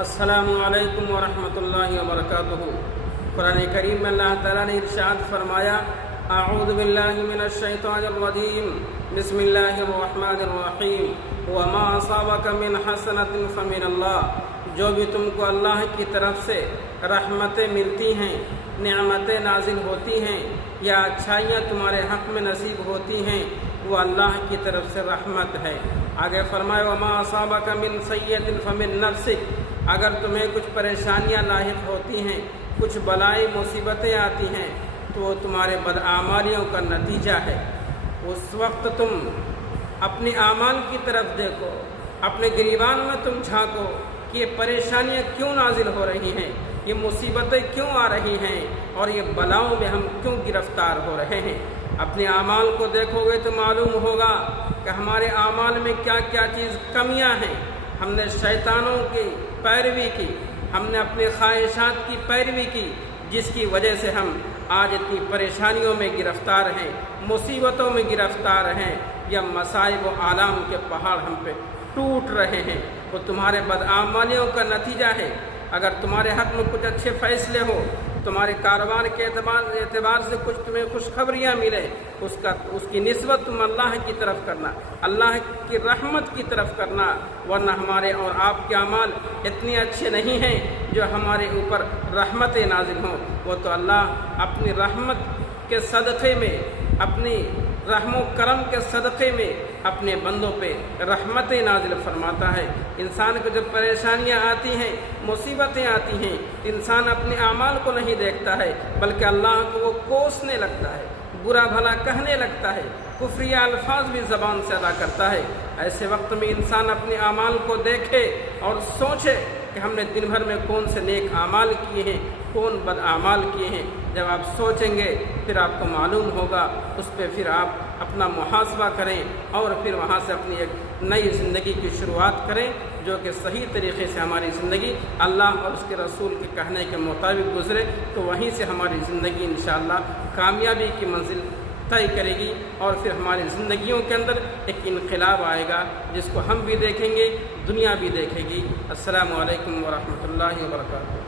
السلام علیکم ورحمۃ اللہ وبرکاتہ۔ قرآن کریم میں اللہ تعالیٰ نے ارشاد فرمایا، اعوذ باللہ من الشیطان الرجیم، بسم اللہ الرحمن الرحیم، وما اصابک من حسنۃ فمن اللہ۔ جو بھی تم کو اللہ کی طرف سے رحمتیں ملتی ہیں، نعمتیں نازل ہوتی ہیں یا اچھائیاں تمہارے حق میں نصیب ہوتی ہیں، وہ اللہ کی طرف سے رحمت ہے۔ آگے فرمائے، وما اصابک من سیئۃ فمن نفسک۔ اگر تمہیں کچھ پریشانیاں لاحق ہوتی ہیں، کچھ بلائیں مصیبتیں آتی ہیں، تو وہ تمہارے بدعمالیوں کا نتیجہ ہے۔ اس وقت تم اپنے اعمال کی طرف دیکھو، اپنے گریبان میں تم جھانکو کہ یہ پریشانیاں کیوں نازل ہو رہی ہیں، یہ مصیبتیں کیوں آ رہی ہیں، اور یہ بلاؤں میں ہم کیوں گرفتار ہو رہے ہیں۔ اپنے اعمال کو دیکھو گے تو معلوم ہوگا کہ ہمارے اعمال میں کیا کیا چیز کمیاں ہیں۔ ہم نے شیطانوں کی پیروی کی، ہم نے اپنی خواہشات کی پیروی کی، جس کی وجہ سے ہم آج اتنی پریشانیوں میں گرفتار ہیں، مصیبتوں میں گرفتار ہیں، یا مصائب و آلام کے پہاڑ ہم پہ ٹوٹ رہے ہیں۔ وہ تمہارے بدعمالیوں کا نتیجہ ہے۔ اگر تمہارے حق میں کچھ اچھے فیصلے ہو، تمہارے کاروبار کے اعتبار سے کچھ تمہیں خوشخبریاں ملے، اس کی نسبت تم اللہ کی طرف کرنا، اللہ کی رحمت کی طرف کرنا، ورنہ ہمارے اور آپ کے اعمال اتنے اچھے نہیں ہیں جو ہمارے اوپر رحمتیں نازل ہوں۔ وہ تو اللہ اپنی رحمت کے صدقے میں، اپنی رحم و کرم کے صدقے میں اپنے بندوں پہ رحمتیں نازل فرماتا ہے۔ انسان کو جب پریشانیاں آتی ہیں، مصیبتیں آتی ہیں، انسان اپنے اعمال کو نہیں دیکھتا ہے، بلکہ اللہ کو وہ کوسنے لگتا ہے، برا بھلا کہنے لگتا ہے، کفریہ الفاظ بھی زبان سے ادا کرتا ہے۔ ایسے وقت میں انسان اپنے اعمال کو دیکھے اور سوچے کہ ہم نے دن بھر میں کون سے نیک اعمال کیے ہیں، کون بد اعمال کیے ہیں۔ جب آپ سوچیں گے پھر آپ کو معلوم ہوگا، اس پہ پھر آپ اپنا محاسبہ کریں اور پھر وہاں سے اپنی ایک نئی زندگی کی شروعات کریں، جو کہ صحیح طریقے سے ہماری زندگی اللہ اور اس کے رسول کے کہنے کے مطابق گزرے، تو وہیں سے ہماری زندگی انشاءاللہ کامیابی کی منزل طے کرے گی، اور پھر ہماری زندگیوں کے اندر ایک انقلاب آئے گا جس کو ہم بھی دیکھیں گے، دنیا بھی دیکھے گی۔ السلام علیکم ورحمۃ اللہ وبرکاتہ۔